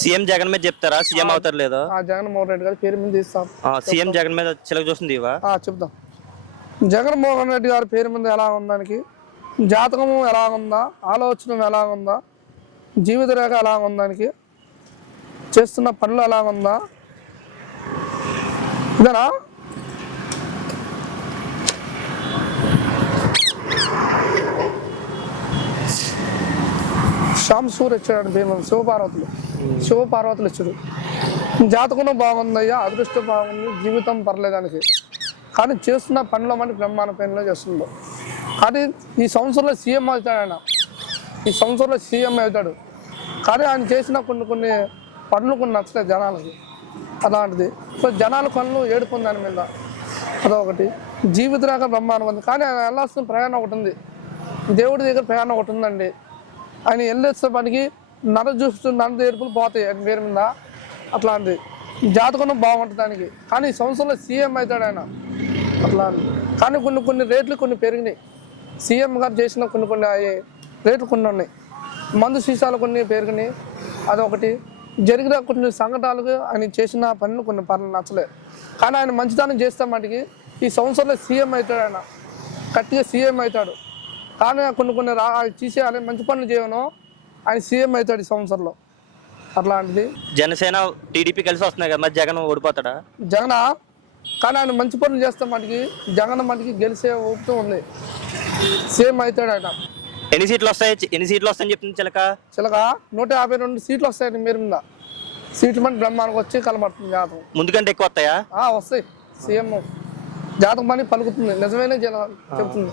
CM Jagan మీద చెప్తారా? CM అవుతారు లేదో? జగన్మోహన్ రెడ్డి గారి పేరు మీద తీస్తాం. సీఎం జగన్ మీద చిలక చూస్తుంది ఇవా? చెప్తాం. జగన్మోహన్ రెడ్డి గారి పేరు మీద ఎలా ఉందానికి జాతకము ఎలా ఉందా, ఆలోచన ఎలా ఉందా, జీవిత రేఖ ఎలా ఉందానికి, చేస్తున్న పనులు ఎలా ఉందా, ఇదేనా? శాంసూర్ ఇచ్చాడు పేరు మీద, శివపార్వతులు ఇచ్చాడు. జాతకం బాగుందయ్యా, అదృష్టం బాగుంది, జీవితం పర్లేదానికి, కానీ చేస్తున్న పనిలో మనకి బ్రహ్మాండ పనిలో చేస్తుందో. కానీ ఈ సంవత్సరంలో సీఎం అవుతాడు ఆయన, ఈ సంవత్సరంలో సీఎం అవుతాడు. కానీ ఆయన చేసిన కొన్ని పనులు కొన్ని నచ్చలేదు జనాలకి, అలాంటిది. సో జనాల పనులు ఏడుపుంది దాని మీద, అదొకటి. జీవిత రేఖ బ్రహ్మాండం ఉంది, కానీ ఆయన వెళ్ళాల్సిన ప్రయాణం ఒకటి ఉంది, దేవుడి దగ్గర ప్రయాణం ఒకటి ఉందండి. ఆయన వెళ్ళేసే పనికి నర ఏడుపులు పోతాయి ఆయన పేరు మీద, అట్లాంటిది. జాతకం బాగుంటుంది దానికి, కానీ ఈ సంవత్సరంలో సీఎం అవుతాడు ఆయన, అట్లా. కానీ కొన్ని రేట్లు కొన్ని పెరిగినాయి. సీఎం గారు చేసిన కొన్ని రేట్లు కొన్ని ఉన్నాయి. మందు సీసాలు కొన్ని పెరిగినాయి, అదొకటి. జరిగిన కొన్ని సంఘటనలకు ఆయన చేసిన పనులు కొన్ని పనులు నచ్చలేదు. కానీ ఆయన మంచితనం చేస్తే మటుకి ఈ సంవత్సరంలో సీఎం అవుతాడు ఆయన, గట్టిగా సీఎం అవుతాడు. కానీ కొన్ని చేసేయాలి మంచి పనులు చేయను, ఆయన సీఎం అవుతాడు ఈ సంవత్సరంలో, అట్లాంటిది. జనసేన టీడీపీ కలిసి వస్తున్నాయి కదా, మరి జగన్ ఓడిపోతాడా? జగన్ కానీ ఆయన మంచి పనులు చేస్తే మటుకి జగన్ మటుకి గెలిచే ఊపుతూ ఉంది, సీఎం అవుతాడు ఆయన. ఎన్ని సీట్లు వస్తాయని చెప్తుంది చిలక? 152 సీట్లు వస్తాయండి మీరు మీద. సీట్లు మంది బ్రహ్మానికి వచ్చి కలబడుతుంది జాతకం. ముందుకంటే ఎక్కువ వస్తాయా? వస్తాయి. సీఎం జాతకం పని పలుకుతుంది, నిజమైన చెప్తుంది.